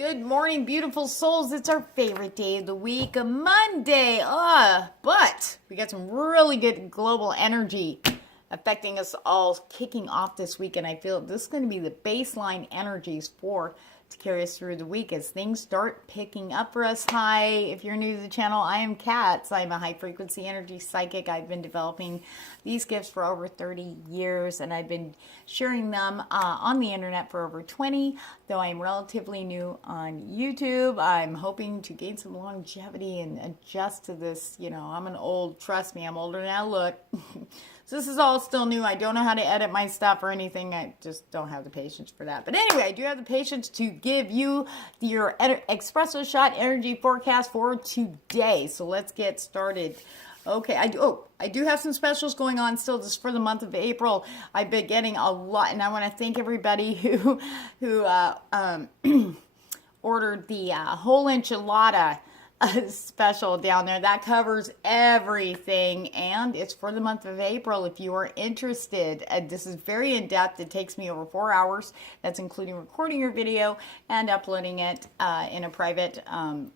Good morning, beautiful souls. It's our favorite day of the week, a Monday. But we got some really good global energy affecting us all kicking off this week. And I feel this is going to be the baseline energies to carry us through the week as things start picking up for us. Hi, if you're new to the channel, I am Catz. I'm a high frequency energy psychic. I've been developing these gifts for over 30 years and I've been sharing them on the internet for over 20. Though I'm relatively new on YouTube, I'm hoping to gain some longevity and adjust to this. You know, trust me, I'm older than I look. So this is all still new. I don't know how to edit my stuff or anything. I just don't have the patience for that. But anyway, I do have the patience to give you your Expresso shot energy forecast for today. So let's get started. Okay, I do have some specials going on still just for the month of April. I've been getting a lot, and I want to thank everybody who ordered the whole enchilada special down there. That covers everything, and it's for the month of April if you are interested. This is very in-depth. It takes me over 4 hours. That's including recording your video and uploading it in a private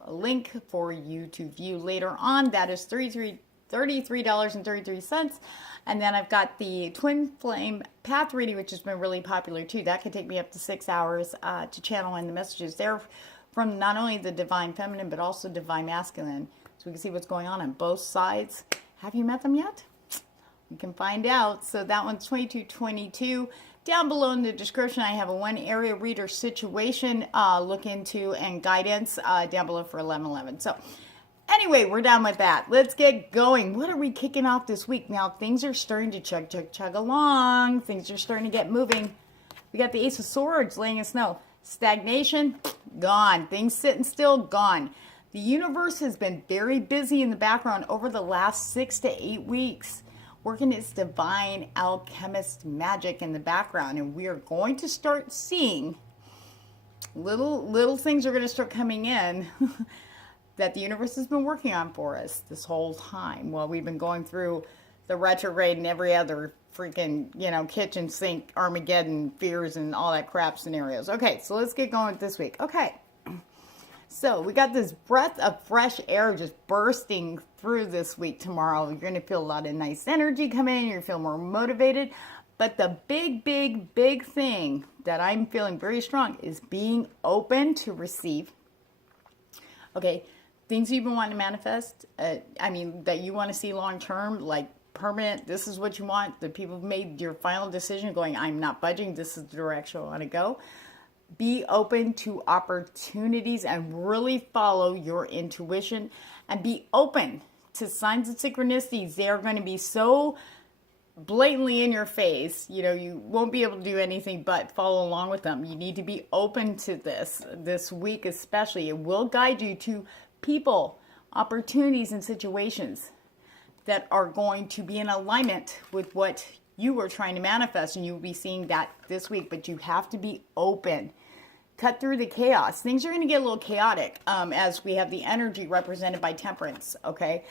link for you to view later on. That is $33.33. And then I've got the twin flame path reading, which has been really popular too. That could take me up to 6 hours to channel in the messages there from not only the divine feminine, but also divine masculine. So we can see what's going on both sides. Have you met them yet? You can find out. So that one's 2222. Down below in the description, I have a one area reader situation look into and guidance down below for 1111. So anyway, we're done with that. Let's get going. What are we kicking off this week? Now, things are starting to chug along. Things are starting to get moving. We got the Ace of Swords laying in snow. Stagnation, gone. Things sitting still, gone. The universe has been very busy in the background over the last 6 to 8 weeks, working its divine alchemist magic in the background. And we are going to start seeing little things are going to start coming in that the universe has been working on for us this whole time while we've been going through the retrograde and every other freaking, kitchen sink, Armageddon, fears, and all that crap scenarios. Okay, so let's get going with this week. Okay, so we got this breath of fresh air just bursting through this week tomorrow. You're going to feel a lot of nice energy come in. You're going to feel more motivated. But the big thing that I'm feeling very strong is being open to receive. Okay, things you've been wanting to manifest, that you want to see long term, like permanent, this is what you want. The people have made your final decision going, I'm not budging, this is the direction I want to go. Be open to opportunities and really follow your intuition and be open to signs of synchronicities. They are going to be so blatantly in your face, you won't be able to do anything but follow along with them. You need to be open to this week especially. It will guide you to people, opportunities, and situations that are going to be in alignment with what you were trying to manifest, and you'll be seeing that this week. But you have to be open. Cut through the chaos. Things are going to get a little chaotic as we have the energy represented by temperance, okay?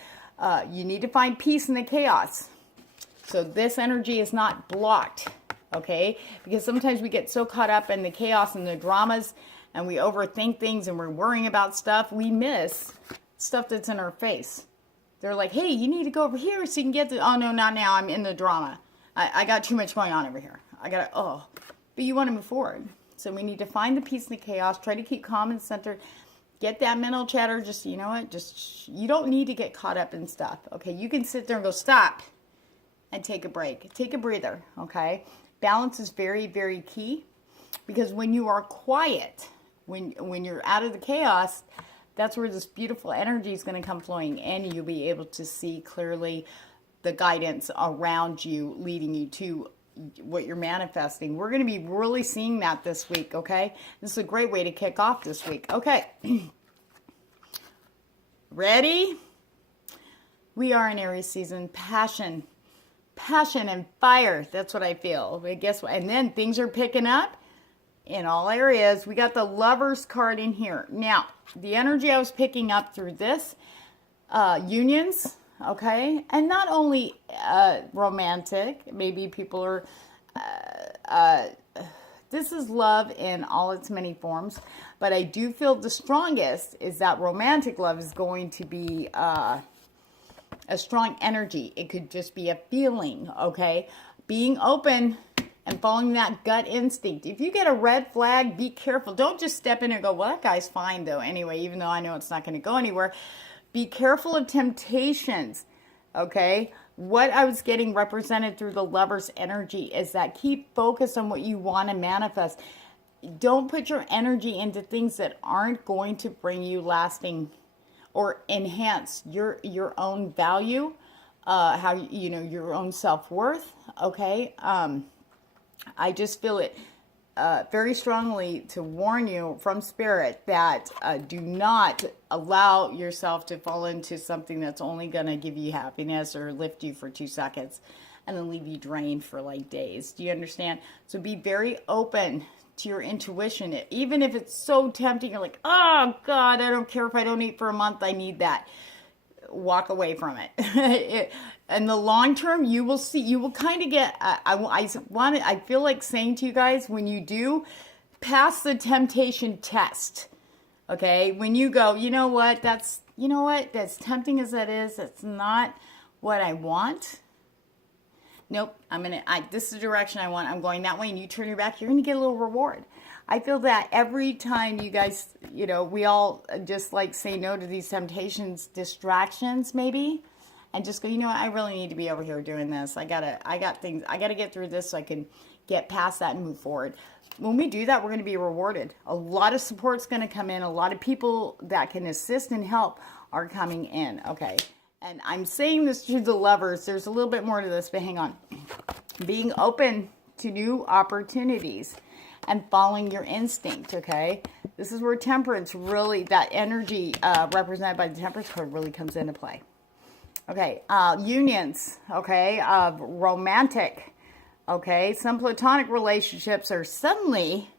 You need to find peace in the chaos. So this energy is not blocked, okay? Because sometimes we get so caught up in the chaos and the dramas and we overthink things and we're worrying about stuff, we miss stuff that's in our face. They're like, hey, you need to go over here so you can get the, oh no, not now, I'm in the drama. I got too much going on over here. But you want to move forward. So we need to find the peace in the chaos, try to keep calm and centered, get that mental chatter, just, you don't need to get caught up in stuff, okay? You can sit there and go, stop, and take a break. Take a breather, okay? Balance is very, very key, because when you are quiet, when you're out of the chaos, that's where this beautiful energy is going to come flowing in. You'll be able to see clearly the guidance around you, leading you to what you're manifesting. We're going to be really seeing that this week, okay? This is a great way to kick off this week. Okay. Ready? We are in Aries season. Passion and fire. That's what I feel. But guess what? And then things are picking up in all areas. We got the Lovers card in here. Now, the energy I was picking up through this, unions, okay? And not only romantic, maybe people are this is love in all its many forms, but I do feel the strongest is that romantic love is going to be a strong energy. It could just be a feeling, okay? Being open and following that gut instinct. If you get a red flag, be careful. Don't just step in and go, well, that guy's fine though anyway, even though I know it's not going to go anywhere. Be careful of temptations, okay? What I was getting represented through the Lover's energy is that keep focused on what you want to manifest. Don't put your energy into things that aren't going to bring you lasting or enhance your own value, how you know your own self-worth, okay? I just feel it very strongly to warn you from Spirit that do not allow yourself to fall into something that's only going to give you happiness or lift you for 2 seconds and then leave you drained for like days. Do you understand? So be very open to your intuition. Even if it's so tempting, you're like, oh God, I don't care if I don't eat for a month, I need that. Walk away from it. In the long term, you will see, you will kind of get, I feel like saying to you guys, when you do pass the temptation test, okay, when you go, you know what, as tempting as that is, it's not what I want. Nope, this is the direction I want, I'm going that way, and you turn your back, you're going to get a little reward. I feel that every time you guys, we all just like say no to these temptations, distractions maybe, and just go, you know what, I really need to be over here doing this. I got things, I gotta get through this so I can get past that and move forward. When we do that, we're gonna be rewarded. A lot of support's gonna come in. A lot of people that can assist and help are coming in, okay? And I'm saying this to the lovers. There's a little bit more to this, but hang on. Being open to new opportunities and following your instinct, okay? This is where temperance really, that energy represented by the temperance card really comes into play. Okay, unions, okay, romantic, okay? Some platonic relationships are suddenly,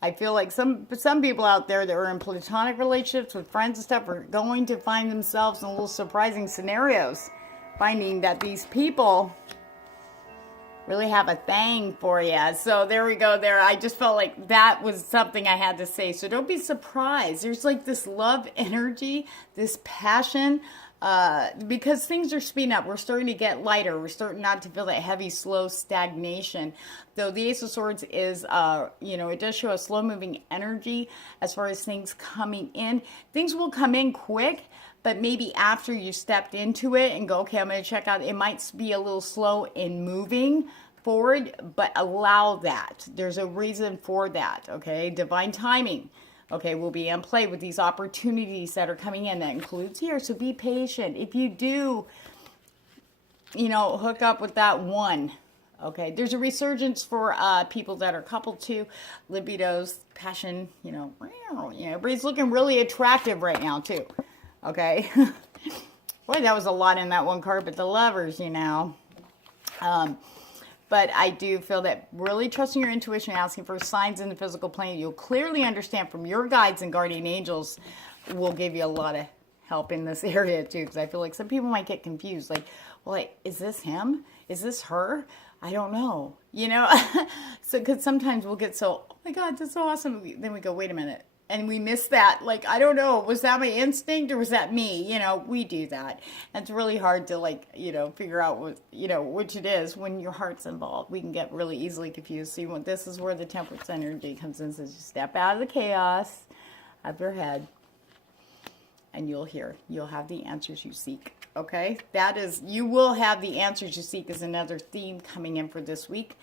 I feel like some people out there that are in platonic relationships with friends and stuff are going to find themselves in a little surprising scenarios, finding that these people really have a thing for you. So there we go there. I just felt like that was something I had to say. So don't be surprised. There's like this love energy, this passion, because things are speeding up. We're starting to get lighter. We're starting not to feel that heavy, slow stagnation. Though the Ace of Swords is, it does show a slow moving energy as far as things coming in. Things will come in quick, but maybe after you stepped into it and go, okay, I'm going to check out, it might be a little slow in moving forward, but allow that. There's a reason for that, okay? Divine timing, okay, will be in play with these opportunities that are coming in. That includes here, so be patient. If you do, hook up with that one, okay? There's a resurgence for people that are coupled to libidos, passion, everybody's looking really attractive right now too. Okay. Boy, that was a lot in that one card, but the lovers, but I do feel that really trusting your intuition, asking for signs in the physical plane, you'll clearly understand from your guides and guardian angels will give you a lot of help in this area too. Because I feel like some people might get confused. Like, well, is this him? Is this her? I don't know. So, because sometimes we'll get so, oh my God, that's so awesome. Then we go, wait a minute. And we miss that. Like, I don't know. Was that my instinct or was that me? We do that. And it's really hard to figure out what, which it is when your heart's involved. We can get really easily confused. So this is where the temperance energy comes in. Says you step out of the chaos of your head and you'll have the answers you seek. Okay. You will have the answers you seek is another theme coming in for this week.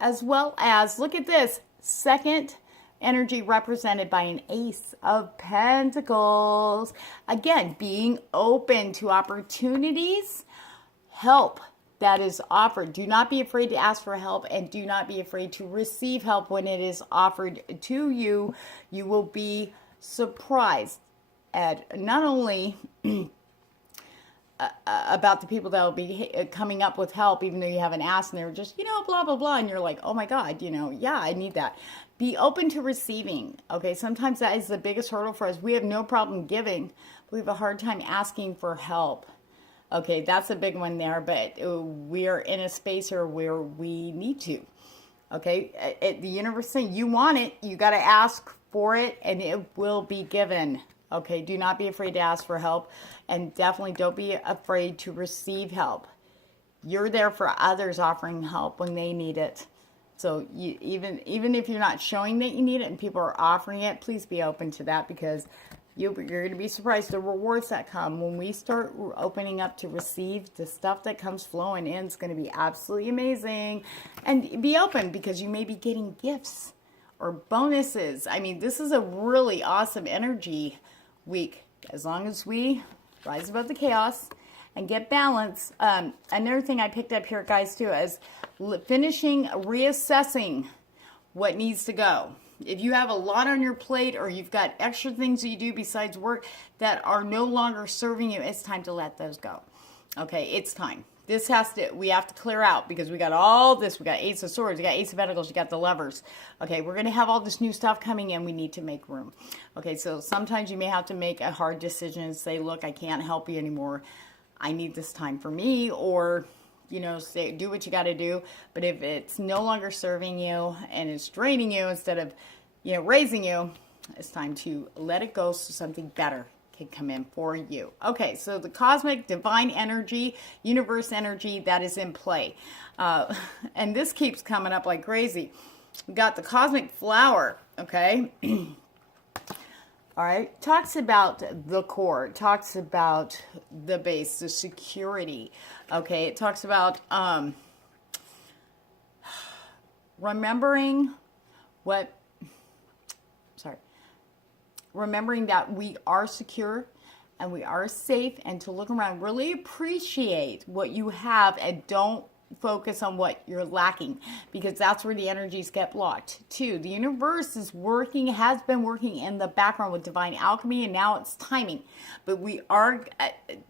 As well as, look at this, second energy represented by an Ace of Pentacles. Again, being open to opportunities, help that is offered. Do not be afraid to ask for help and do not be afraid to receive help when it is offered to you. You will be surprised at not only about the people that will be coming up with help, even though you haven't asked and they're just, blah, blah, blah. And you're like, oh my God, yeah, I need that. Be open to receiving. Okay. Sometimes that is the biggest hurdle for us. We have no problem giving, but we have a hard time asking for help. Okay. That's a big one there, but we are in a space here where we need to. Okay, the universe is saying you want it, you got to ask for it, and it will be given. Okay, do not be afraid to ask for help, and definitely don't be afraid to receive help. You're there for others offering help when they need it. So even if you're not showing that you need it and people are offering it, please be open to that, because you're going to be surprised the rewards that come when we start opening up to receive. The stuff that comes flowing in is going to be absolutely amazing. And be open, because you may be getting gifts or bonuses. I mean, this is a really awesome energy week, as long as we rise above the chaos and get balance. Another thing I picked up here, guys, too, is reassessing what needs to go. If you have a lot on your plate, or you've got extra things that you do besides work that are no longer serving you, it's time to let those go. Okay, it's time. We have to clear out, because we got all this. We got Ace of Swords, we got Ace of Pentacles, you got the Lovers. Okay, we're going to have all this new stuff coming in. We need to make room. Okay, so sometimes you may have to make a hard decision and say, look, I can't help you anymore. I need this time for me, or say, do what you got to do. But if it's no longer serving you and it's draining you instead of, raising you, it's time to let it go so something better can come in for you. Okay, so the cosmic divine energy, universe energy, that is in play. And this keeps coming up like crazy. We got the cosmic flower, okay? All right, talks about the core, talks about the base, the security. Okay, it talks about remembering that we are secure and we are safe, and to look around, really appreciate what you have, and don't focus on what you're lacking, because that's where the energies get blocked too. The universe has been working in the background with divine alchemy, and now it's timing. But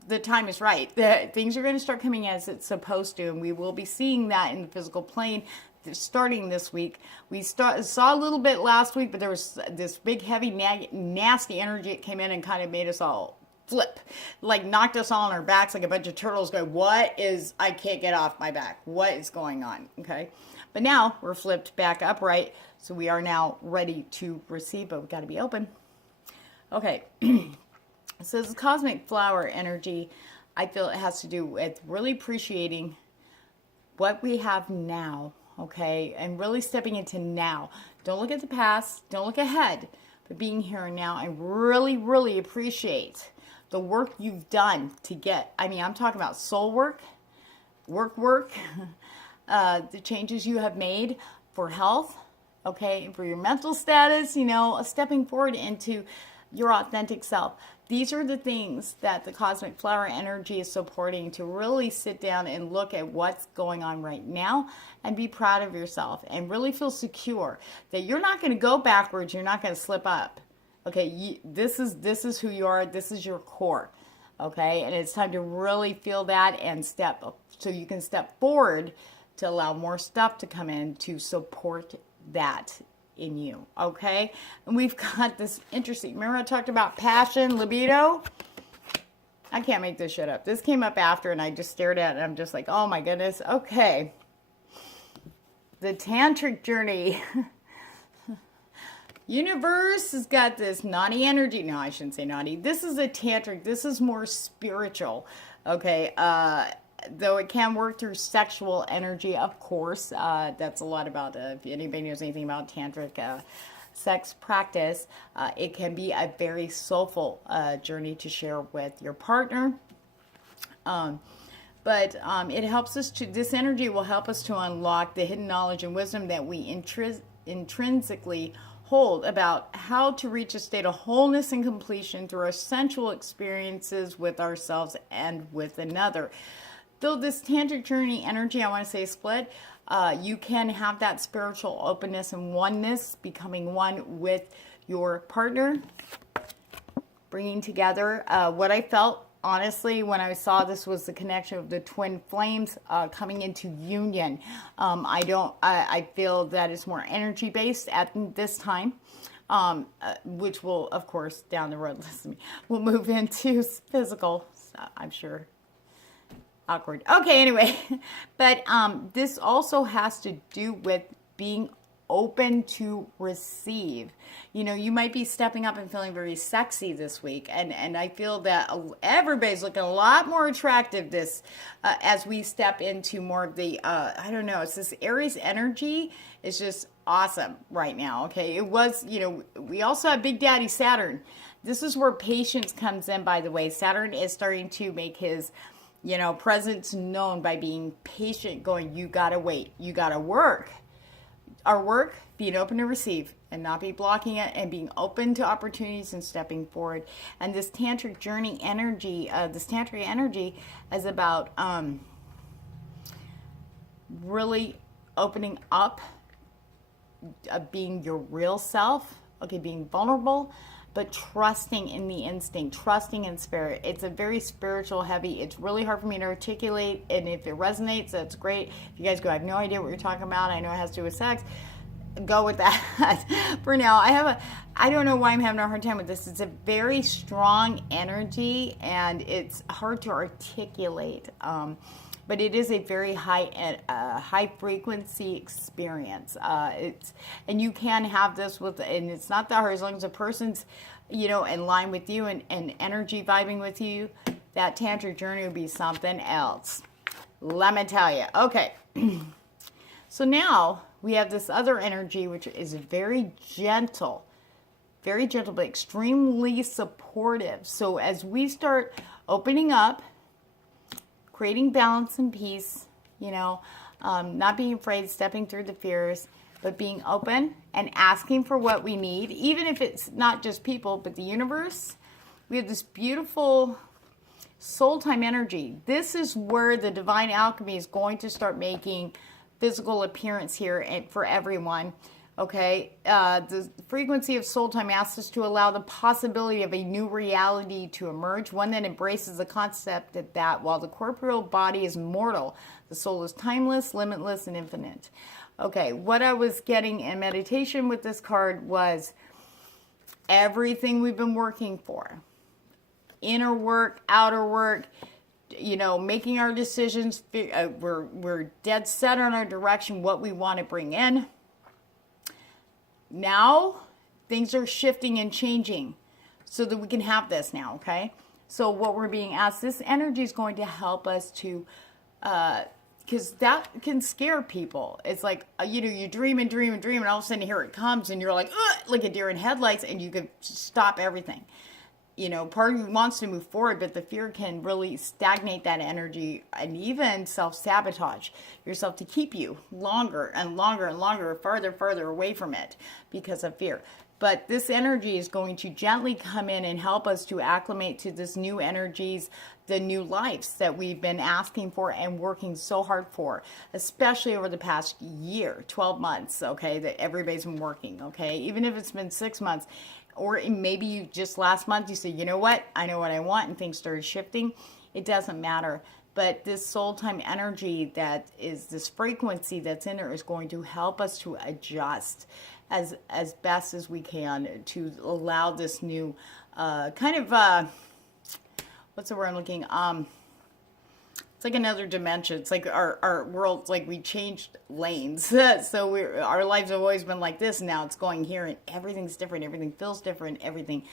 the time is right. Things are going to start coming as it's supposed to, and we will be seeing that in the physical plane starting this week. We saw a little bit last week, but there was this big, heavy, nasty energy that came in and kind of made us all flip, like knocked us all on our backs like a bunch of turtles going, I can't get off my back. What is going on? Okay. But now we're flipped back upright. So we are now ready to receive, but we've got to be open. Okay. So this cosmic flower energy, I feel it has to do with really appreciating what we have now. Okay. And really stepping into now. Don't look at the past. Don't look ahead, but being here and now, and really, really appreciate the work you've done to get, I'm talking about soul work, the changes you have made for health, okay, for your mental status, stepping forward into your authentic self. These are the things that the cosmic flower energy is supporting, to really sit down and look at what's going on right now and be proud of yourself and really feel secure that you're not going to go backwards, you're not going to slip up. Okay, this is who you are. This is your core. Okay, and it's time to really feel that and step up, so you can step forward to allow more stuff to come in to support that in you. Okay, and we've got this interesting. Remember I talked about passion, libido? I can't make this shit up. This came up after, and I just stared at it, and I'm just like, oh my goodness. Okay, the tantric journey. Universe has got this naughty energy. No, I shouldn't say naughty. This is a tantric. This is more spiritual. Okay. Though it can work through sexual energy, of course. That's a lot about, if anybody knows anything about tantric sex practice, it can be a very soulful journey to share with your partner. But it helps us this energy will help us to unlock the hidden knowledge and wisdom that we intrinsically hold about how to reach a state of wholeness and completion through our sensual experiences with ourselves and with another. Though this tantric journey energy, I want to say split, you can have that spiritual openness and oneness, becoming one with your partner, bringing together. What I felt, honestly, when I saw this was the connection of the twin flames coming into union. I feel that it's more energy based at this time, which will, of course, down the road, we'll move into physical. I'm sure. Awkward. Okay, anyway, but this also has to do with being open to receive. You know, you might be stepping up and feeling very sexy this week, and I feel that everybody's looking a lot more attractive this as we step into more of the I don't know, it's this Aries energy is just awesome right now. Okay, it was, you know, we also have Big Daddy Saturn. This is where patience comes in, by the way. Saturn is starting to make his, you know, presence known by being patient, going, you gotta wait, you gotta work. Our work, being open to receive and not be blocking it, and being open to opportunities and stepping forward. And this tantric journey energy, this tantric energy is about really opening up, being your real self, okay, being vulnerable, but trusting in the instinct, trusting in spirit. It's a very spiritual heavy. It's really hard for me to articulate, and if it resonates, that's great. If you guys go, I have no idea what you're talking about, I know it has to do with sex, go with that. For now, I don't know why I'm having a hard time with this. It's a very strong energy, and it's hard to articulate. But it is a very high frequency experience. And you can have this with, and it's not that hard as long as a person's, you know, in line with you and energy vibing with you. That tantric journey would be something else. Let me tell you. Okay. So now we have this other energy, which is very gentle, but extremely supportive. So as we start opening up, creating balance and peace, you know, not being afraid, stepping through the fears, but being open and asking for what we need, even if it's not just people, but the universe. We have this beautiful soul time energy. This is where the divine alchemy is going to start making physical appearance here and for everyone. Okay, the frequency of soul time asks us to allow the possibility of a new reality to emerge, one that embraces the concept that while the corporeal body is mortal, the soul is timeless, limitless, and infinite. Okay, what I was getting in meditation with this card was everything we've been working for. Inner work, outer work, you know, making our decisions. We're dead set on our direction, what we want to bring in. Now, things are shifting and changing so that we can have this now, okay? So what we're being asked, this energy is going to help us to, because that can scare people. It's like, you know, you dream and dream and dream, and all of a sudden here it comes, and you're like a deer in headlights, and you could stop everything. You know, part of you wants to move forward, but the fear can really stagnate that energy and even self-sabotage yourself to keep you longer and longer and longer, farther away from it because of fear. But this energy is going to gently come in and help us to acclimate to this new energies, the new lives that we've been asking for and working so hard for, especially over the past year, 12 months, okay, that everybody's been working, okay? Even if it's been 6 months, or maybe you just last month you say, you know what, I know what I want, and things started shifting. It doesn't matter. But this soul time energy, that is this frequency that's in there, is going to help us to adjust as best as we can to allow this new kind of what's the word I'm looking? It's like another dimension. It's like our world, like we changed lanes. So our lives have always been like this. Now it's going here, and everything's different. Everything feels different. Everything,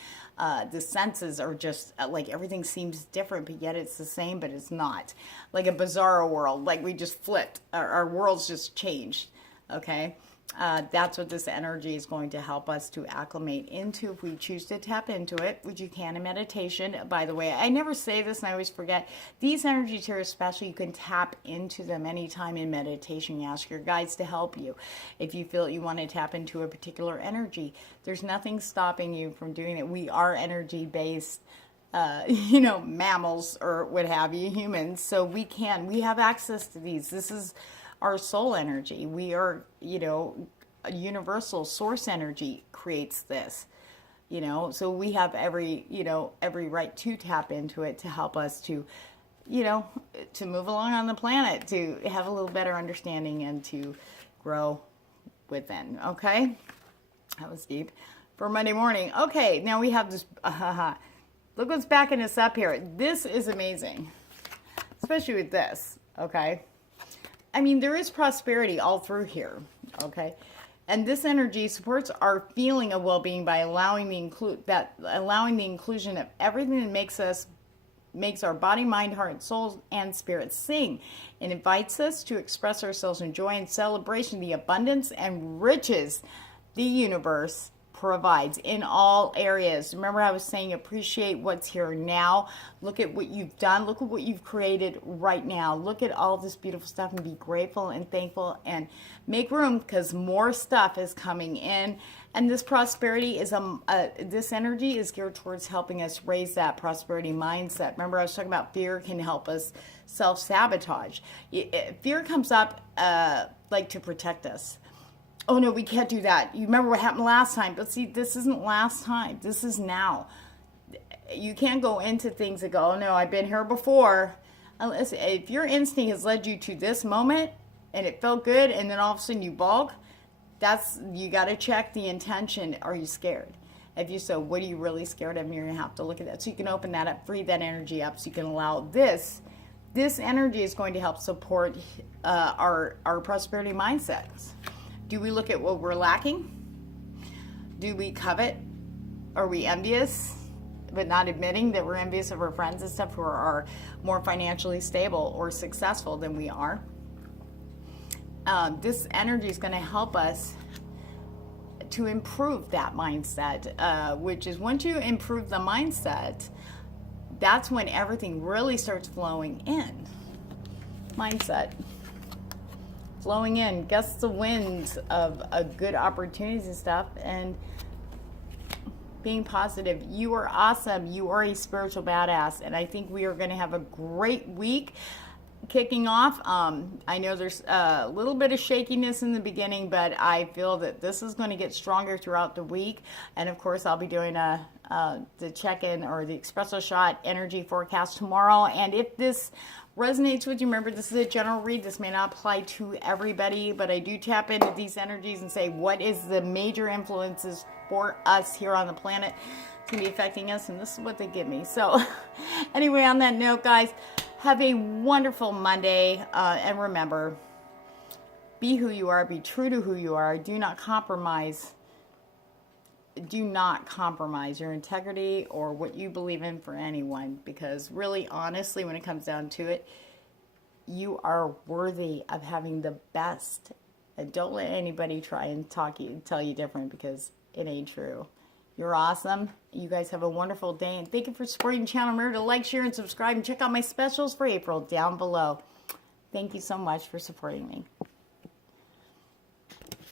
the senses are just like everything seems different, but yet it's the same, but it's not. Like a bizarro world. Like we just flipped. Our world's just changed. Okay. That's what this energy is going to help us to acclimate into if we choose to tap into it, which you can in meditation. By the way, I never say this and I always forget. These energies here especially, you can tap into them anytime in meditation. You ask your guides to help you. If you feel you want to tap into a particular energy, there's nothing stopping you from doing it. We are energy-based you know, mammals or what have you, humans. So we have access to these. This is our soul energy. We are, you know, a universal source energy creates this, you know, so we have every right to tap into it to help us to, you know, to move along on the planet, to have a little better understanding and to grow within. Okay. That was deep for Monday morning. Okay. Now we have this, look what's backing us up here. This is amazing, especially with this. Okay. I mean, there is prosperity all through here, okay? And this energy supports our feeling of well-being by allowing the inclusion of everything that makes our body, mind, heart, soul, and spirit sing. It invites us to express ourselves in joy and celebration, the abundance and riches the universe provides in all areas. Remember, I was saying appreciate what's here now. Look at what you've done. Look at what you've created right now. Look at all this beautiful stuff and be grateful and thankful and make room, because more stuff is coming in. And this prosperity is this energy is geared towards helping us raise that prosperity mindset. Remember, I was talking about fear can help us self-sabotage. Fear comes up like to protect us. Oh no, we can't do that. You remember what happened last time. But see, this isn't last time. This is now. You can't go into things and go, oh no, I've been here before. Unless, if your instinct has led you to this moment and it felt good and then all of a sudden you balk, you got to check the intention. Are you scared? If you so, what are you really scared of? And you're going to have to look at that. So you can open that up, free that energy up, so you can allow this energy is going to help support our prosperity mindsets. Do we look at what we're lacking? Do we covet? Are we envious, but not admitting that we're envious of our friends and stuff who are more financially stable or successful than we are? This energy is going to help us to improve that mindset, which is once you improve the mindset, that's when everything really starts flowing in. Mindset. Flowing in, gusts the winds of good opportunities and stuff, and being positive. You are awesome. You are a spiritual badass, and I think we are going to have a great week kicking off. I know there's a little bit of shakiness in the beginning, but I feel that this is going to get stronger throughout the week. And of course, I'll be doing the check-in or the Expresso shot energy forecast tomorrow. And if this resonates with you, remember, this is a general read. This may not apply to everybody, but I do tap into these energies and say, what is the major influences for us here on the planet? It's going to be affecting us, and this is what they give me. So anyway, on that note, guys, have a wonderful Monday, and remember, be who you are, be true to who you are. Do not compromise. Do not compromise your integrity or what you believe in for anyone, because really, honestly, when it comes down to it, you are worthy of having the best. And don't let anybody try and tell you different, because it ain't true. You're awesome. You guys have a wonderful day, and thank you for supporting the channel. Remember to like, share, and subscribe, and check out my specials for April down below. Thank you so much for supporting me.